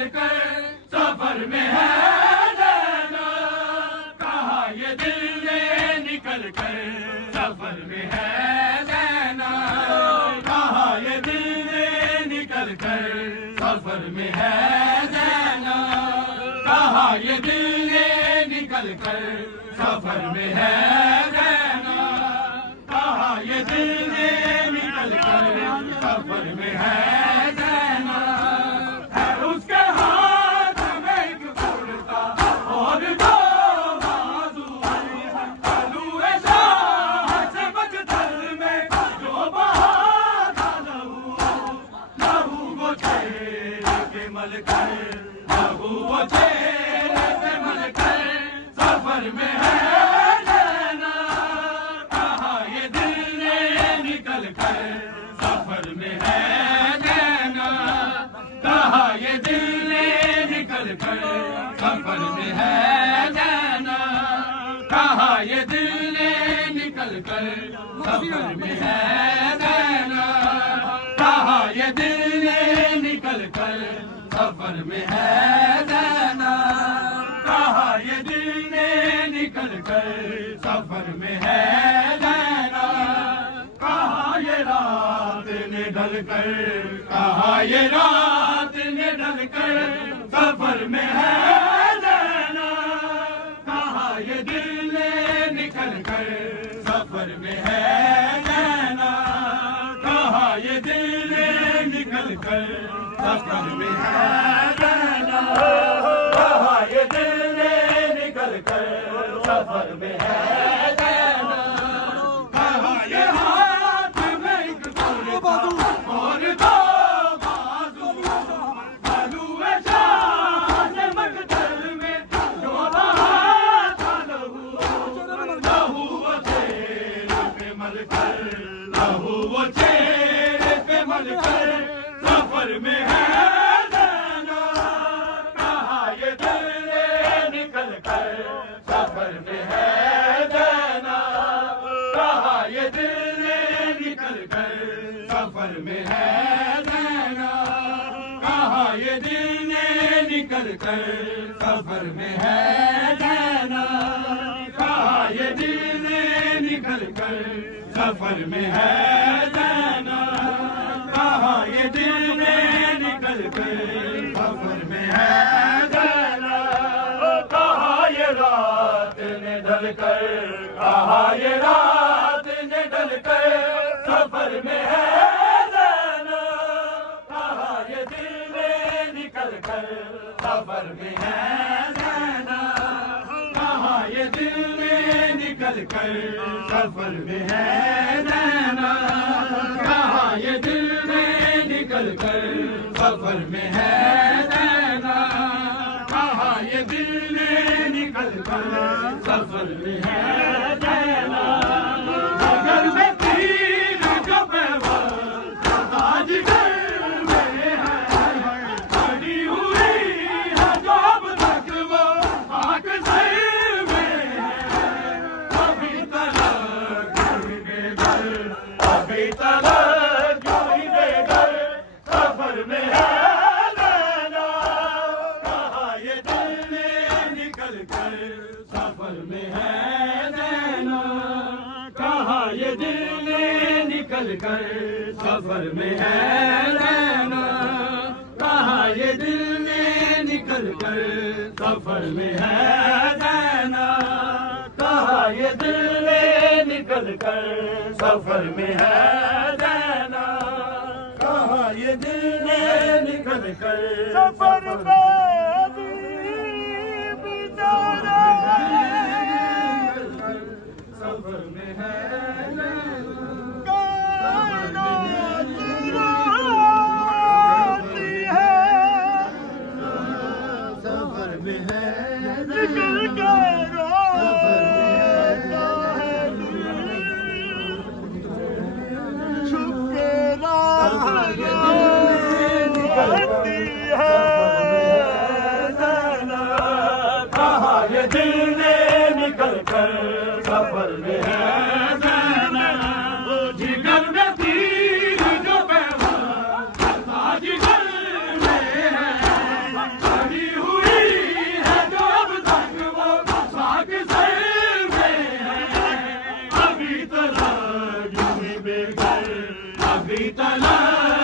نکل کر سفر میں ہے دینا، کہا یہ دل نے نکل کر سفر میں ہے دینا، کہا یہ دل نے نکل کر سفر میں ہے دینا، کہا یہ دل نے نکل کر سفر میں ہے دینا، کہا یہ دل نے نکل کر سفر میں ہے دینا، ہے اس کے ہاتھ میں ایک کرتا اور دو بازو، آلوئے شاہ سے بچتر میں جو بہا تھا لہو، لہو وہ چہرے پہ مل کر، لہو وہ چہرے پہ مل کر سفر میں ہے دینا، کہا یہ دل نے نکل کر سفر میں ہے دینا، کہا یہ دل نے نکل کر سفر میں ہے دینا، کہا یہ دل نے نکل کر سفر میں ہے دینا، کہا یہ دل نے نکل کر سفر میں ہے دینا، کہا یہ دل نے نکل کر سفر میں ہے دینا، کہا یہ رات نے ڈھل کر، کہا یہ رات نے ڈھل کر سفر میں ہے دینا، کہا یہ دل نے نکل کر سفر میں ہے دینا، کہا یہ دل نے نکل کر سفر میں ہے دینا، کہا یہ دل نے نکل کر سفر میں ہے دینا، کہا یہ ہاتھ میں ایک کرتا اور دو بازو، آلوئے شاہ سے بچتر میں جو بہا تھا لہو، لہو وہ چہرے پہ مل کر، لہو وہ چہرے پہ مل کر سفر میں ہے دینا، کہا یہ دل نے نکل کر سفر میں ہے دینا، کہا یہ دل نے نکل کر سفر میں ہے دینا، کہا یہ دل نے نکل کر سفر میں ہے دینا، کہا یہ دل نے نکل کر سفر میں ہے دینا، کہا یہ دل نے نکل کر سفر میں ہے دینا، کہا یہ رات نے ڈھل کر، کہا یہ رات نے ڈھل کر سفر میں ہے دینا، کہا یہ دل نے نکل کر سفر میں ہے دینا، کہا یہ دل نے نکل کر سفر میں ہے دینا، کہا یہ دل نے نکل کر سفر میں ہے دینا، کہا یہ دل نے نکل کر سفر میں ہے دینا، اگر میں تیر جو پیوست آج گھر میں ہے، پڑی ہوئی ہے جو اب تک وہ خاک سر میں ہے، ابھی تلک کوئی بے گھر، ابھی تلک کوئی بے گھر سفر میں ہے دینا، کہا یہ دل نے نکل کر سفر میں ہے دینا، کہا یہ دل نے نکل کر سفر میں ہے دینا، کہا یہ دل نے نکل کر سفر میں ہے دینا، کہا یہ دل نے نکل کر سفر میں ہے دینا، کہا یہ دل نے نکل کر سفر میں سفر میں ہے سفر میں ہے چھپے راہ نکلتی ہے ابھی تلک